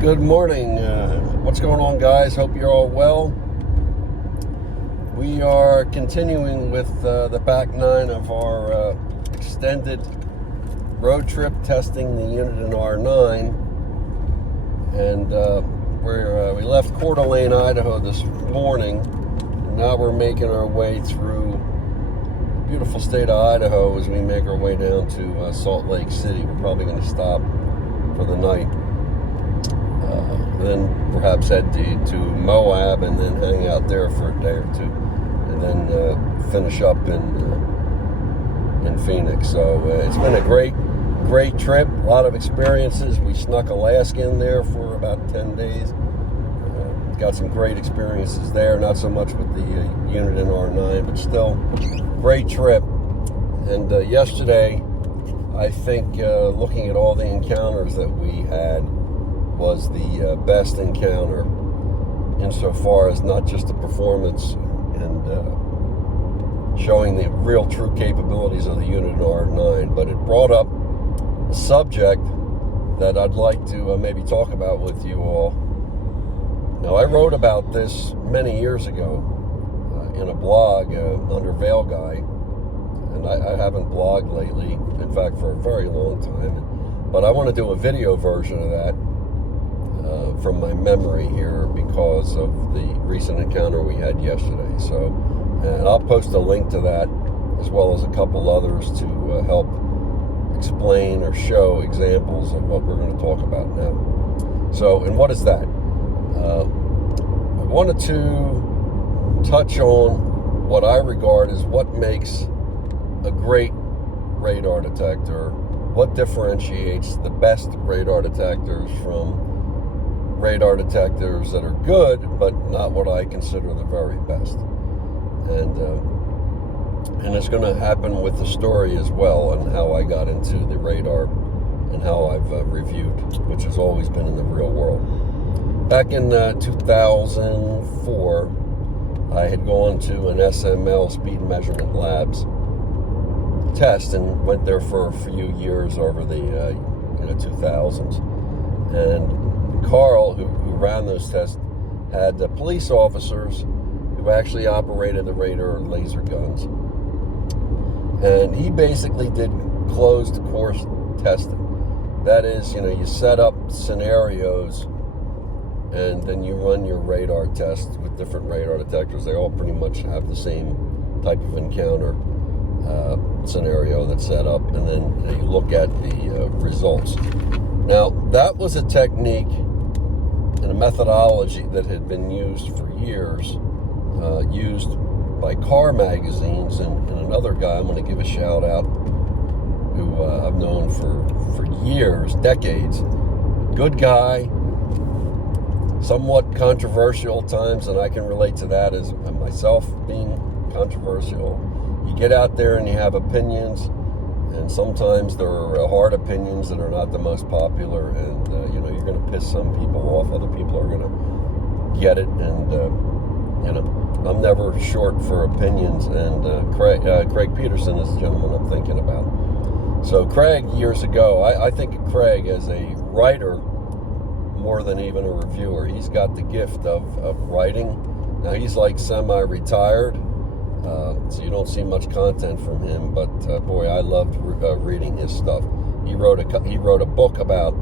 Good morning. What's going on, guys? Hope you're all well. We are continuing with the back nine of our extended road trip testing the Uniden R9. And we left Coeur d'Alene, Idaho this morning. Now we're making our way through the beautiful state of Idaho as we make our way down to Salt Lake City. We're probably going to stop for the night. Then perhaps head to Moab and then hang out there for a day or two, and then finish up in Phoenix. So it's been a great trip, a lot of experiences. We snuck Alaska in there for about 10 days. Got some great experiences there, not so much with the Uniden R9, but still great trip. And yesterday, I think looking at all the encounters that we had, was the best encounter insofar as not just the performance and showing the real true capabilities of the Uniden R9, but it brought up a subject that I'd like to maybe talk about with you all. Now, I wrote about this many years ago in a blog under Veil Guy, and I haven't blogged lately, in fact, for a very long time, but I want to do a video version of that from my memory here because of the recent encounter we had yesterday. So, and I'll post a link to that as well as a couple others to help explain or show examples of what we're going to talk about now. So, and what is that? I wanted to touch on what I regard as what makes a great radar detector, what differentiates the best radar detectors from radar detectors that are good, but not what I consider the very best. And it's going to happen with the story as well, and how I got into the radar and how I've reviewed, which has always been in the real world. Back in 2004, I had gone to an SML Speed Measurement Labs test and went there for a few years over the 2000s. And Carl, who ran those tests, had police officers who actually operated the radar laser guns. And he basically did closed course testing. That is, you set up scenarios and then you run your radar test with different radar detectors. They all pretty much have the same type of encounter scenario that's set up, and then you look at the results. Now, that was a technique and a methodology that had been used for years, used by car magazines, and another guy I'm going to give a shout out, who I've known for years, decades. Good guy, somewhat controversial at times, and I can relate to that as myself being controversial. You get out there and you have opinions, and sometimes there are hard opinions that are not the most popular, and you're going to piss some people off. Other people are going to get it, and I'm never short for opinions. And Craig Peterson is the gentleman I'm thinking about. So Craig, years ago, I think of Craig as a writer more than even a reviewer. He's got the gift of writing. Now he's like semi-retired. So you don't see much content from him, but boy, I loved reading his stuff. He wrote a book about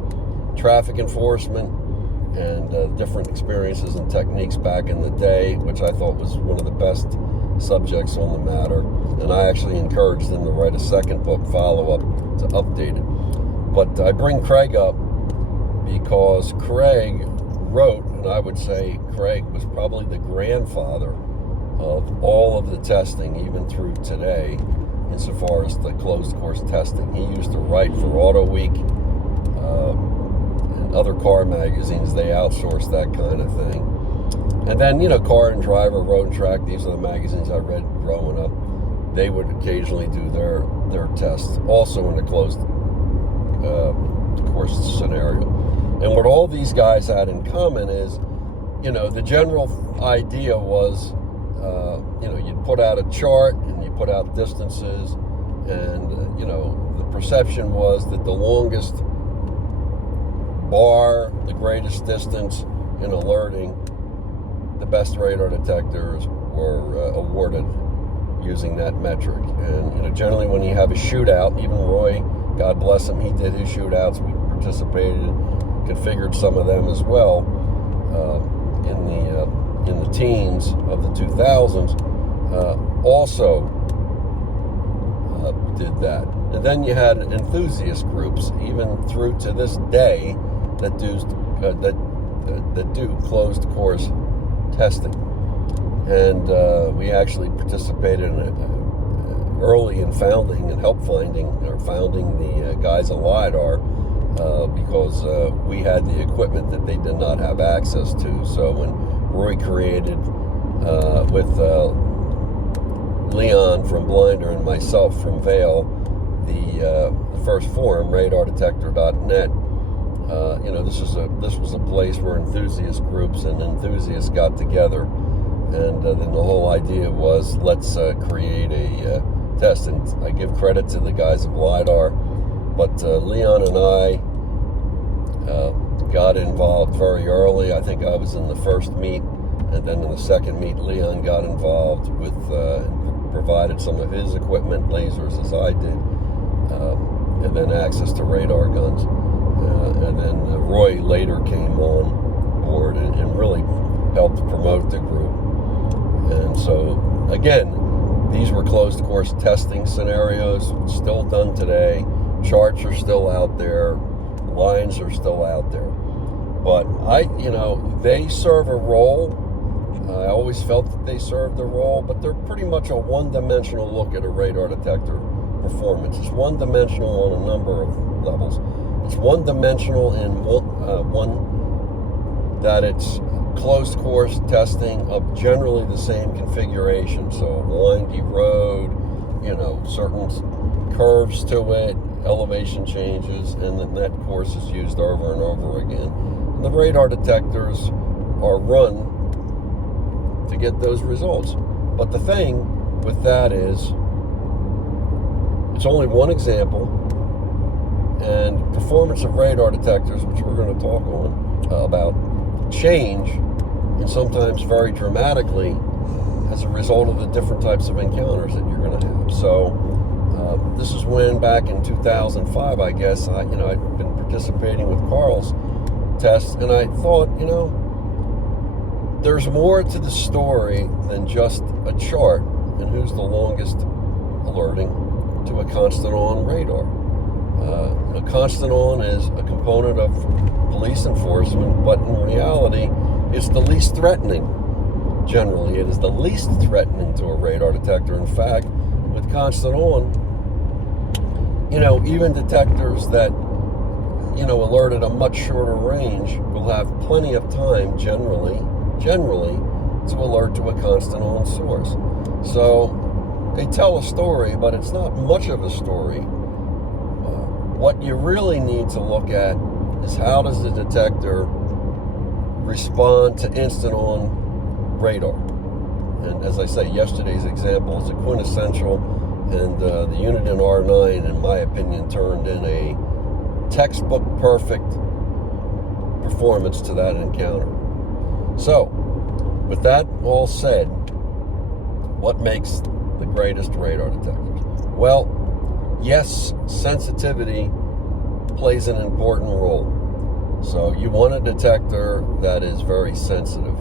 traffic enforcement and different experiences and techniques back in the day, which I thought was one of the best subjects on the matter. And I actually encouraged him to write a second book follow-up to update it. But I bring Craig up because Craig wrote, and I would say Craig was probably the grandfather of all of the testing, even through today, insofar as the closed course testing. He used to write for Auto Week and other car magazines. They outsourced that kind of thing. And then, Car and Driver, Road and Track, these are the magazines I read growing up. They would occasionally do their tests, also in a closed course scenario. And what all these guys had in common is, the general idea was, you'd put out a chart and you put out distances, and, the perception was that the longest bar the greatest distance in alerting, the best radar detectors were awarded using that metric. And generally when you have a shootout, even Roy, God bless him, he did his shootouts. We participated, configured some of them as well in the teens of the 2000s. Also did that. And then you had enthusiast groups, even through to this day, that do closed course testing. And we actually participated in it early in founding and founding the guys at LiDAR because we had the equipment that they did not have access to. So when Roy created with Leon from Blinder and myself from Vail the first forum, RadarDetector.net, this was a place where enthusiast groups and enthusiasts got together, and then the whole idea was, let's create a test. And I give credit to the guys of LiDAR, but Leon and I got involved very early. I think I was in the first meet, and then in the second meet, Leon got involved with provided some of his equipment, lasers as I did, and then access to radar guns. And then Roy later came on board and really helped promote the group. And so, again, these were closed course testing scenarios, still done today. Charts are still out there. Lines are still out there. But they serve a role. I always felt that they served a role, but they're pretty much a one-dimensional look at a radar detector performance. It's one-dimensional on a number of levels. It's one-dimensional in one that it's closed course testing of generally the same configuration. So a windy road, certain curves to it, elevation changes, and then that course is used over and over again. And the radar detectors are run to get those results. But the thing with that is, it's only one example, and performance of radar detectors, which we're going to talk about, change, and sometimes very dramatically, as a result of the different types of encounters that you're going to have. So this is when, back in 2005, I guess, I'd been participating with Carl's tests, and I thought, there's more to the story than just a chart and who's the longest alerting to a constant on radar. A constant on is a component of police enforcement, but in reality, it's the least threatening. Generally, it is the least threatening to a radar detector. In fact, with constant on, even detectors that, alert at a much shorter range will have plenty of time, generally, to alert to a constant on source. So they tell a story, but it's not much of a story. What you really need to look at is, how does the detector respond to instant on radar? And as I say, yesterday's example is a quintessential, and the Uniden R9, in my opinion, turned in a textbook perfect performance to that encounter. So, with that all said, what makes the greatest radar detectors? Well, yes, sensitivity plays an important role. So you want a detector that is very sensitive.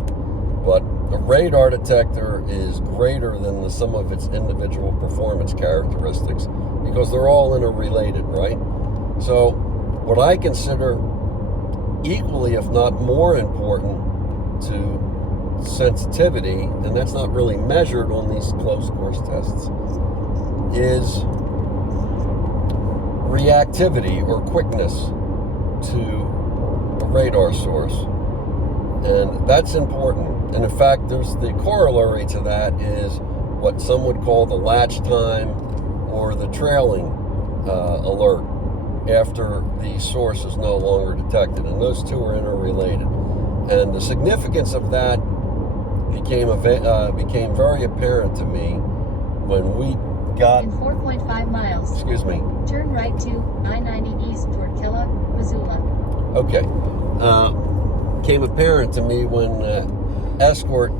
But a radar detector is greater than the sum of its individual performance characteristics, because they're all interrelated, right? So what I consider equally, if not more important to sensitivity, and that's not really measured on these closed course tests, is reactivity or quickness to a radar source. And that's important. And in fact, there's the corollary to that is what some would call the latch time or the trailing alert after the source is no longer detected. And those two are interrelated. And the significance of that became very apparent to me when we got... In 4.5 miles. Excuse me. Turn right to I-90 east toward Killa, Missoula. Okay. Became apparent to me when Escort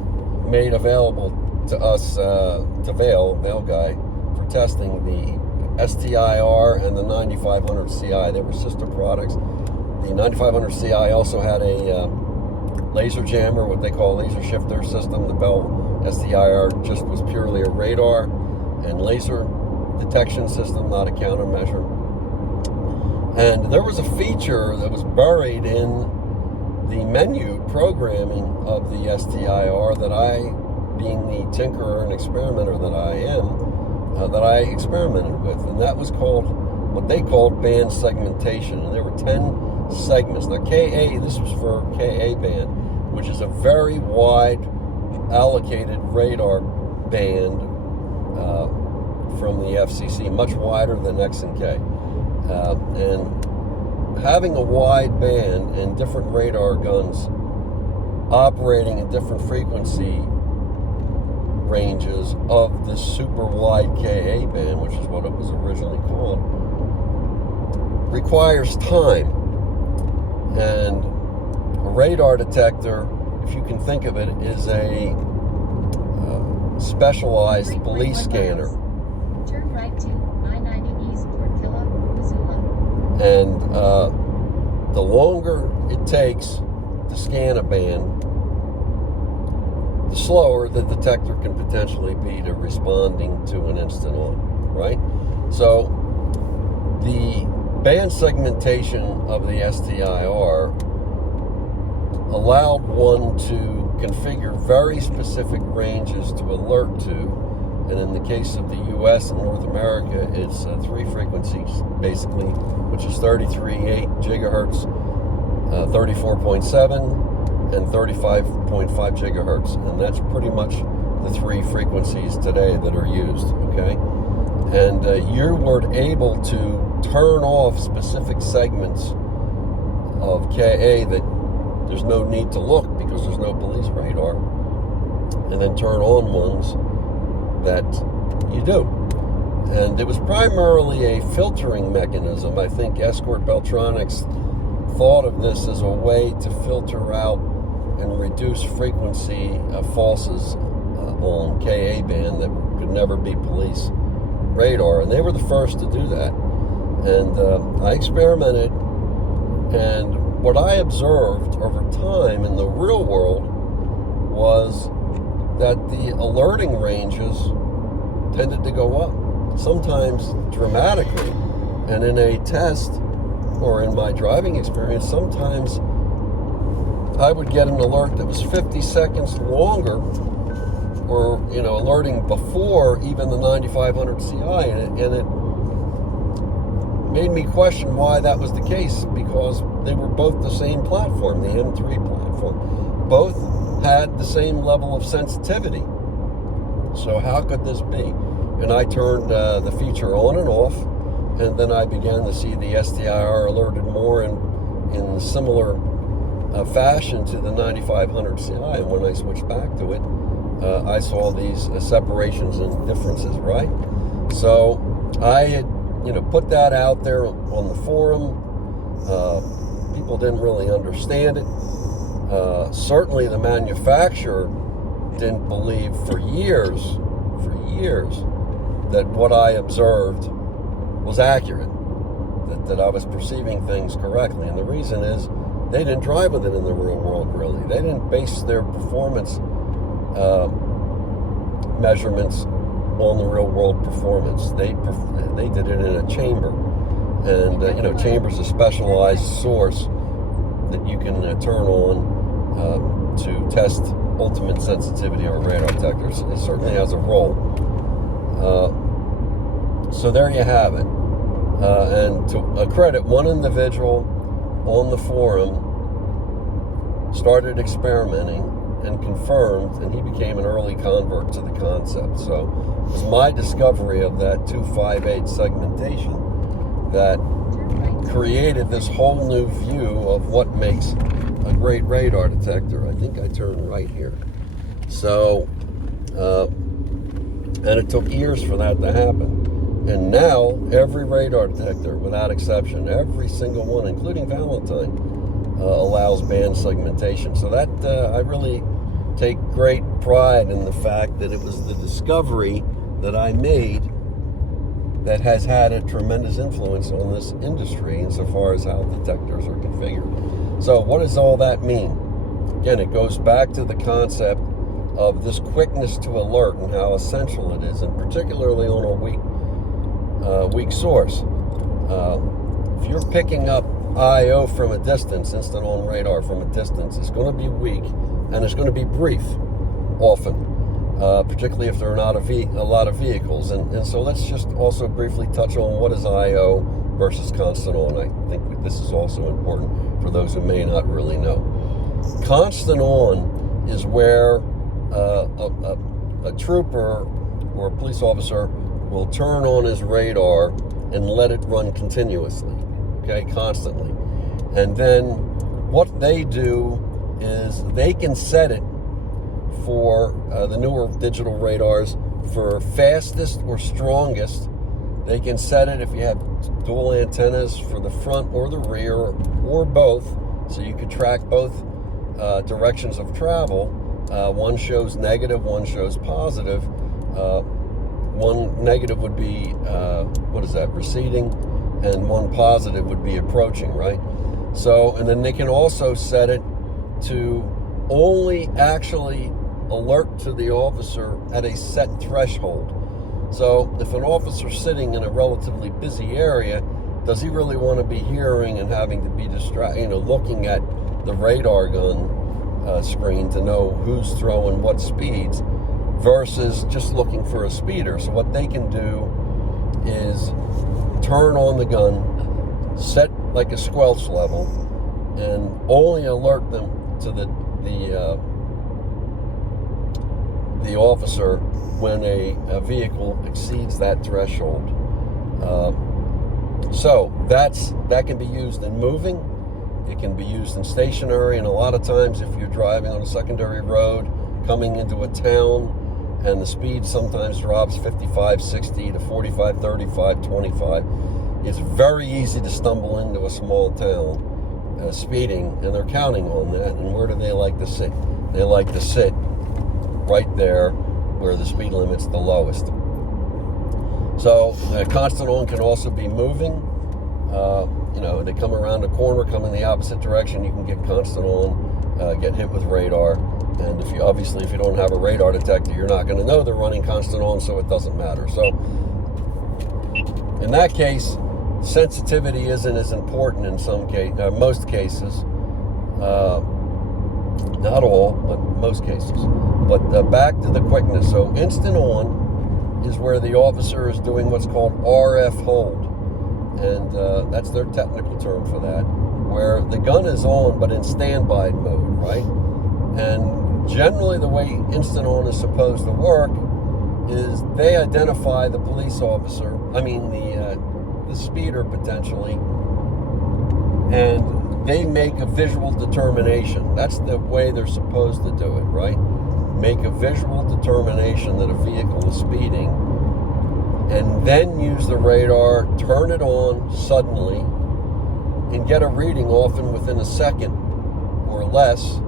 made available to us, to Vail Guy, for testing the STIR and the 9500 CI. They were sister products. The 9500 CI also had a laser jammer, what they call a laser shifter system. The Bell STIR just was purely a radar and laser detection system, not a countermeasure. And there was a feature that was buried in the menu programming of the STIR that I, being the tinkerer and experimenter that I am, that I experimented with, and that was called, what they called band segmentation. And there were 10 segments. Now KA, this was for KA band, which is a very wide allocated radar band from the FCC, much wider than X and K. And having a wide band and different radar guns operating at different frequency ranges of this super wide KA band, which is what it was originally called, requires time. And a radar detector, if you can think of it, is a specialized police scanner. Turn right to I-90 East Portilla, Missoula. And the longer it takes to scan a band, the slower the detector can potentially be to responding to an instant on, right? So the band segmentation of the STIR allowed one to configure very specific ranges to alert to, and in the case of the US and North America, it's 3 frequencies basically, which is 33.8 gigahertz, 34.7, and 35.5 gigahertz, and that's pretty much the 3 frequencies today that are used, okay? And you were able to turn off specific segments of KA that there's no need to look because there's no police radar, and then turn on ones that you do. And it was primarily a filtering mechanism. I think Escort Beltronics thought of this as a way to filter out and reduce frequency falses on KA band that could never be police radar, and they were the first to do that. And I experimented, and what I observed over time in the real world was that the alerting ranges tended to go up, sometimes dramatically. And in a test, or in my driving experience, sometimes I would get an alert that was 50 seconds longer, or, alerting before even the 9500 CI, and it made me question why that was the case, because they were both the same platform, the M3 platform. Both had the same level of sensitivity. So how could this be? And I turned the feature on and off, and then I began to see the STIR alerted more in similar fashion to the 9500 CI. And when I switched back to it, I saw these separations and differences, right? So I had, put that out there on the forum. People didn't really understand it. Certainly the manufacturer didn't believe for years, that what I observed was accurate, that I was perceiving things correctly. And the reason is they didn't drive with it in the real world, really. They didn't base their performance measurements on the real world performance. They did it in a chamber. And, chamber's a specialized source that you can turn on to test ultimate sensitivity of a radar detector. It certainly has a role. So there you have it. And to credit, one individual on the forum started experimenting and confirmed, and he became an early convert to the concept. So it was my discovery of that 258 segmentation that created this whole new view of what makes a great radar detector. I think I turned right here. So, and it took years for that to happen. And now every radar detector, without exception, every single one, including Valentine, allows band segmentation. So that I really take great pride in the fact that it was the discovery that I made that has had a tremendous influence on this industry insofar as how detectors are configured. So what does all that mean? Again, it goes back to the concept of this quickness to alert and how essential it is, and particularly on a weak source. If you're picking up IO from a distance, instant on radar from a distance, it's going to be weak and it's going to be brief often. Particularly if there are not a lot of vehicles. And so let's just also briefly touch on what is IO versus constant on. I think this is also important for those who may not really know. Constant on is where a trooper or a police officer will turn on his radar and let it run continuously, okay, constantly. And then what they do is they can set it for the newer digital radars for fastest or strongest. They can set it if you have dual antennas for the front or the rear or both, so you could track both directions of travel. One shows negative, one shows positive. One negative would be, receding, and one positive would be approaching, right? So, and then they can also set it to only actually alert to the officer at a set threshold. So if an officer's sitting in a relatively busy area, does he really want to be hearing and having to be looking at the radar gun screen to know who's throwing what speeds versus just looking for a speeder? So what they can do is turn on the gun, set like a squelch level, and only alert them to the officer when a vehicle exceeds that threshold. So that can be used in moving. It can be used in stationary, and a lot of times if you're driving on a secondary road coming into a town and the speed sometimes drops 55, 60 to 45, 35, 25, it's very easy to stumble into a small town speeding, and they're counting on that. And where do they like to sit? They like to sit right there where the speed limit's the lowest. So constant on can also be moving. They come around a corner, come in the opposite direction, you can get constant on, get hit with radar. And if you don't have a radar detector, you're not going to know they're running constant on, so it doesn't matter. So in that case, sensitivity isn't as important in most cases. Not all, but most cases. But back to the quickness. So instant on is where the officer is doing what's called RF hold. And that's their technical term for that, where the gun is on but in standby mode, right? And generally the way instant on is supposed to work is they identify the police officer, the speeder potentially, and they make a visual determination. That's the way they're supposed to do it, right? Make a visual determination that a vehicle is speeding, and then use the radar, turn it on suddenly, and get a reading often within a second or less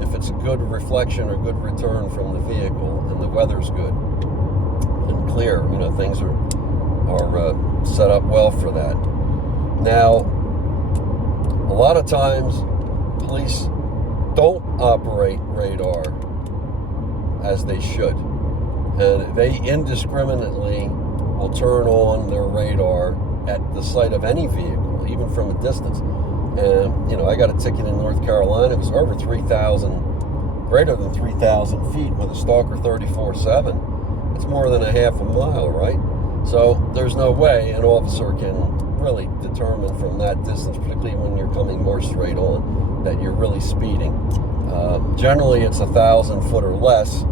if it's a good reflection or good return from the vehicle and the weather's good and clear. Things are set up well for that. Now, a lot of times police don't operate radar as they should, and they indiscriminately will turn on their radar at the sight of any vehicle, even from a distance. And I got a ticket in North Carolina. It was over greater than 3,000 feet with a Stalker 34-7. It's more than a half a mile, right? So there's no way an officer can really determine from that distance, particularly when you're coming more straight on, that you're really speeding. Generally, it's 1,000 foot or less,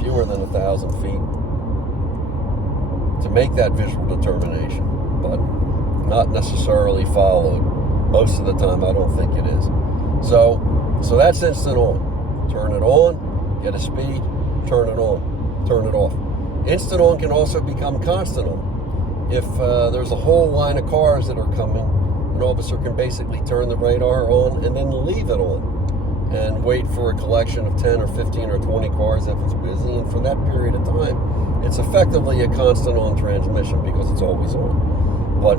fewer than 1,000 feet, to make that visual determination, but not necessarily followed. Most of the time, I don't think it is. So that's instant on. Turn it on, get a speed, turn it on, turn it off. Instant on can also become constant on. if there's a whole line of cars that are coming, an officer can basically turn the radar on and then leave it on and wait for a collection of 10 or 15 or 20 cars if it's busy. And for that period of time, it's effectively a constant on transmission because it's always on. But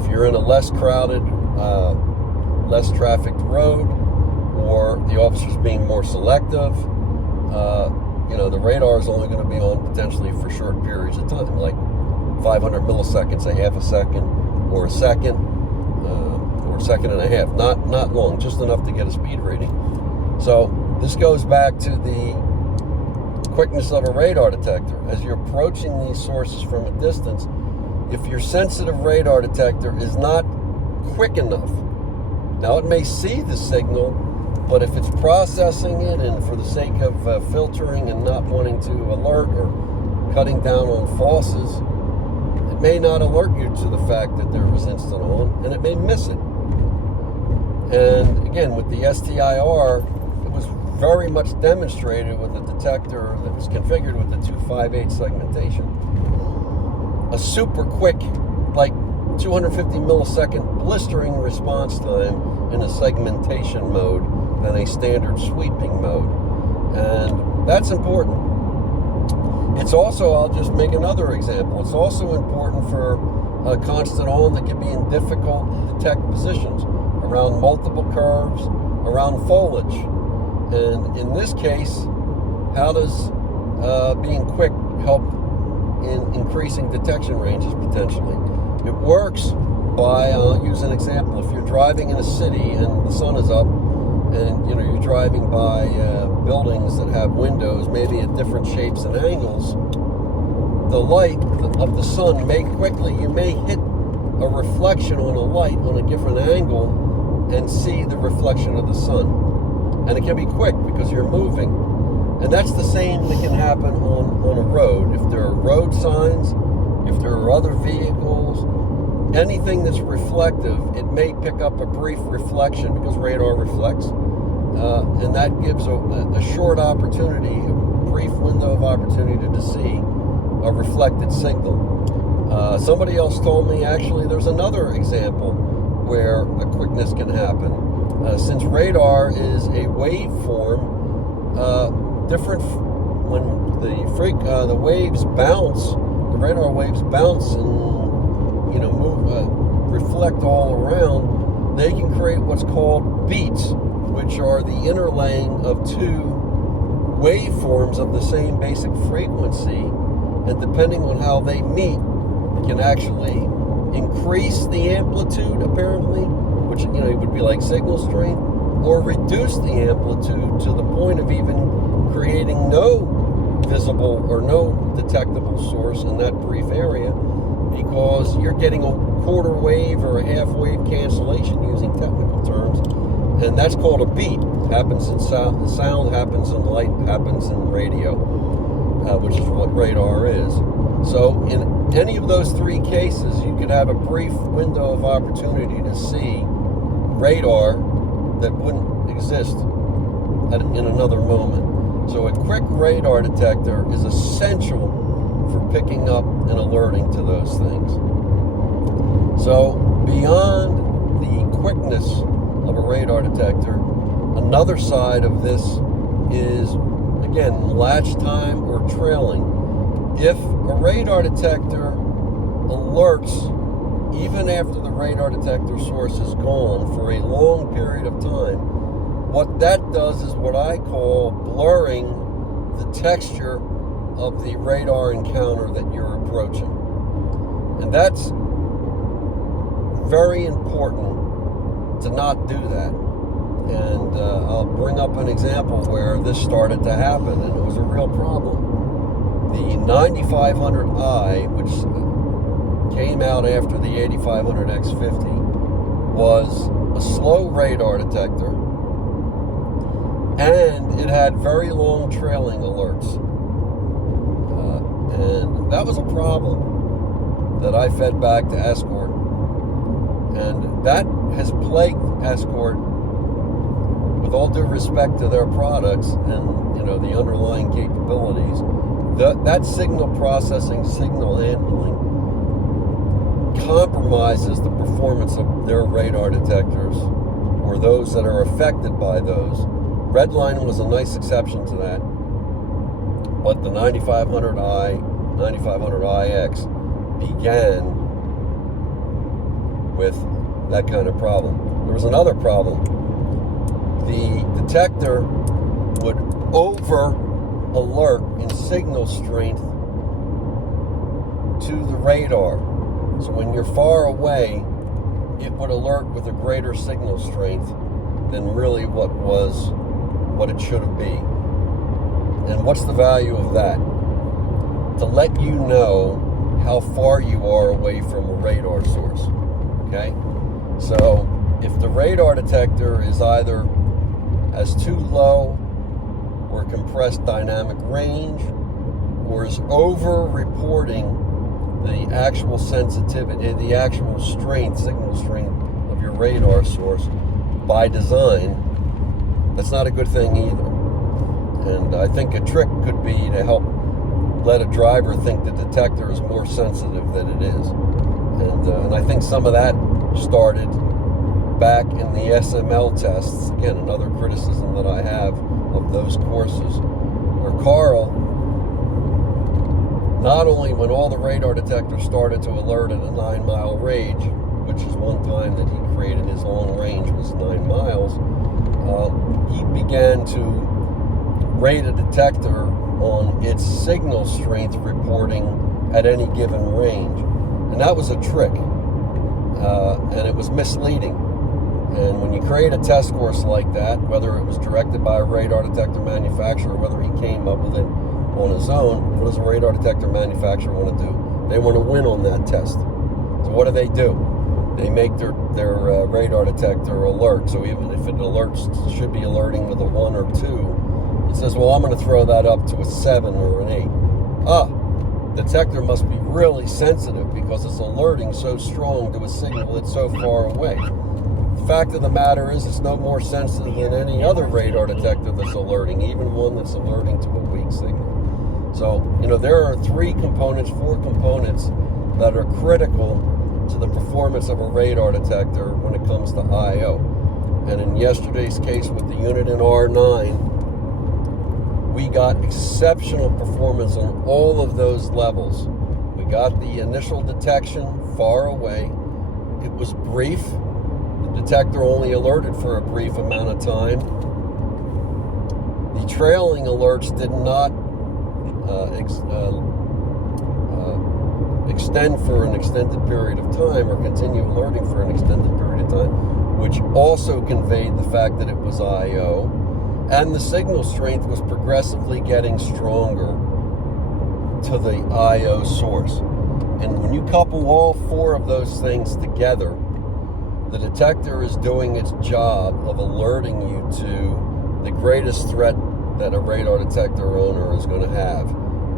if you're in a less crowded, less trafficked road, or the officer's being more selective, the radar is only going to be on potentially for short periods of time, like 500 milliseconds, a half a second, or a second, or a second and a half. Not long, just enough to get a speed rating. So this goes back to the quickness of a radar detector. As you're approaching these sources from a distance, if your sensitive radar detector is not quick enough, now it may see the signal, but if it's processing it and for the sake of filtering and not wanting to alert or cutting down on falses, it may not alert you to the fact that there was instant on, and it may miss it. And again, with the STIR, it was very much demonstrated with a detector that was configured with the 258 segmentation. A super quick, like 250 millisecond blistering response time in a segmentation mode than a standard sweeping mode. And that's important. It's also, I'll just make another example, it's also important for a constant on that can be in difficult to detect positions, around multiple curves, around foliage. And in this case, how does being quick help in increasing detection ranges potentially? It works by, I'll use an example, if you're driving in a city and the sun is up, and you're driving by buildings that have windows, maybe at different shapes and angles, the light of the sun you may hit a reflection on a light on a different angle and see the reflection of the sun. And it can be quick because you're moving. And that's the same that can happen on a road. If there are road signs, if there are other vehicles, anything that's reflective, it may pick up a brief reflection because radar reflects, and that gives a short opportunity, a brief window of opportunity to see a reflected signal. Somebody else told me, actually, there's another example where a quickness can happen. Since radar is a waveform, different when the waves bounce, the radar waves bounce and reflect all around, they can create what's called beats, which are the interlaying of two waveforms of the same basic frequency, and depending on how they meet, it can actually increase the amplitude, apparently, which it would be like signal strength, or reduce the amplitude to the point of even creating no visible or no detectable source in that brief area, because you're getting a quarter wave or a half wave cancellation using technical terms, and that's called a beat. Happens in sound. Sound happens in light, happens in radio, which is what radar is. So in any of those three cases, you could have a brief window of opportunity to see radar that wouldn't exist in another moment. So a quick radar detector is essential for picking up and alerting to those things. So beyond the quickness of a radar detector, another side of this is, again, latch time or trailing. If a radar detector alerts even after the radar detector source is gone for a long period of time, what that does is what I call blurring the texture of the radar encounter that you're approaching. And that's very important to not do that. And I'll bring up an example where this started to happen, and it was a real problem. The 9500i, which came out after the 8500 X50, was a slow radar detector, and it had very long trailing alerts. And that was a problem that I fed back to Escort. And that has plagued Escort, with all due respect to their products and the underlying capabilities. That signal processing, signal handling compromises the performance of their radar detectors or those that are affected by those. Redline was a nice exception to that, but the 9500i, 9500iX began with that kind of problem. There was another problem. The detector would over alert in signal strength to the radar. So when you're far away, it would alert with a greater signal strength than really what it should have been. And what's the value of that? To let you know how far you are away from a radar source. Okay? So if the radar detector is either as too low or compressed dynamic range, or is over reporting the actual sensitivity, the actual strength, signal strength of your radar source by design, that's not a good thing either. And I think a trick could be to help let a driver think the detector is more sensitive than it is. And I think some of that started back in the SML tests. Again, another criticism that I have of those courses, where Carl, not only when all the radar detectors started to alert at a 9-mile range, which is one time that he created his long range was 9 miles, he began to rate a detector on its signal strength reporting at any given range. And that was a trick, and it was misleading. And when you create a test course like that, whether it was directed by a radar detector manufacturer or whether he came up with it on his own, what does a radar detector manufacturer want to do? They want to win on that test. So what do? They make their radar detector alert. So even if it should be alerting with a 1 or 2, it says, well, I'm going to throw that up to a 7 or an 8. Detector must be really sensitive because it's alerting so strong to a signal that's so far away. The fact of the matter is it's no more sensitive than any other radar detector that's alerting, even one that's alerting to a weak signal. So, there are 4 components that are critical to the performance of a radar detector when it comes to I/O. And in yesterday's case with the Uniden R9, we got exceptional performance on all of those levels. We got the initial detection far away. It was brief. The detector only alerted for a brief amount of time. The trailing alerts did not extend for an extended period of time or continue alerting for an extended period of time, which also conveyed the fact that it was I/O. And the signal strength was progressively getting stronger to the I/O source. And when you couple all 4 of those things together, the detector is doing its job of alerting you to the greatest threat that a radar detector owner is going to have,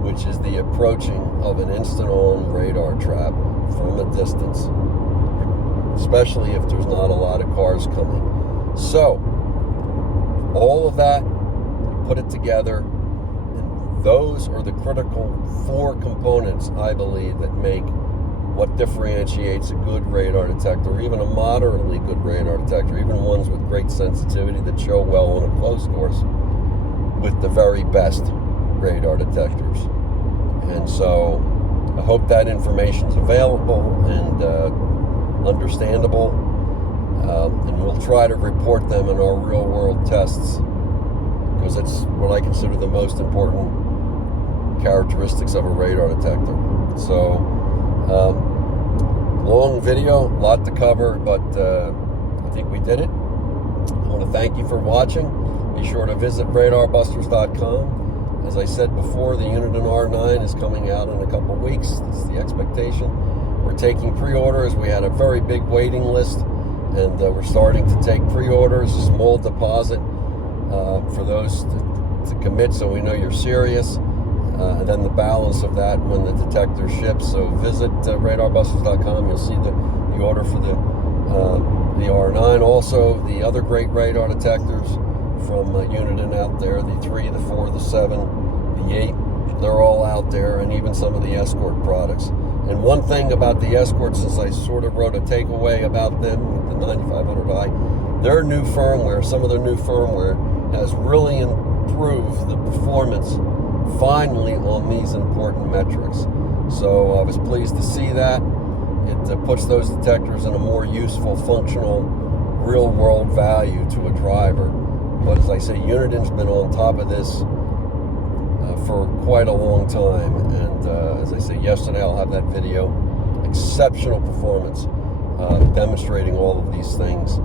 which is the approaching of an instant-on radar trap from a distance, especially if there's not a lot of cars coming. So, all of that, put it together, and those are the critical 4 components, I believe, that make what differentiates a good radar detector, even a moderately good radar detector, even ones with great sensitivity that show well on a close course, with the very best radar detectors. And so I hope that information is available and understandable, and we'll try to report them in our real world tests, because it's what I consider the most important characteristics of a radar detector. So long video, a lot to cover, but I think we did it. I want to thank you for watching. Be sure to visit RadarBusters.com. As I said before, the Uniden R9 is coming out in a couple weeks. That's the expectation. We're taking pre-orders. We had a very big waiting list, and we're starting to take pre-orders, a small deposit for those to commit, so we know you're serious. And then the balance of that when the detector ships. So visit RadarBusters.com. You'll see the order for the R9. Also, the other great radar detectors from Uniden out there, the 3, the 4, the 7, the 8, they're all out there, and even some of the Escort products. And one thing about the Escort, since I sort of wrote a takeaway about them with the 9500i, their new firmware, some of their new firmware, has really improved the performance finally on these important metrics. So I was pleased to see that. It puts those detectors in a more useful, functional, real-world value to a driver. But as I say, Uniden's been on top of this for quite a long time. And as I say, yesterday I'll have that video. Exceptional performance, demonstrating all of these things.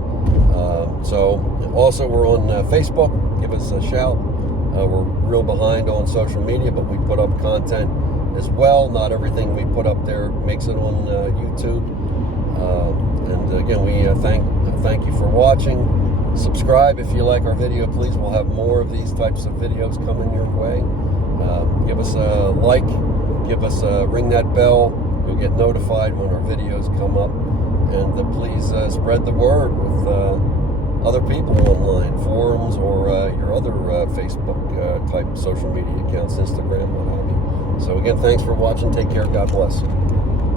So also we're on Facebook. Give us a shout. We're real behind on social media, but we put up content as well. Not everything we put up there makes it on YouTube. And again, we thank you for watching. Subscribe if you like our video, please. We'll have more of these types of videos coming your way. Give us a like, ring that bell. You'll get notified when our videos come up. And please spread the word with other people online, forums, or your other Facebook type social media accounts, Instagram, what have you. So again, thanks for watching. Take care. God bless.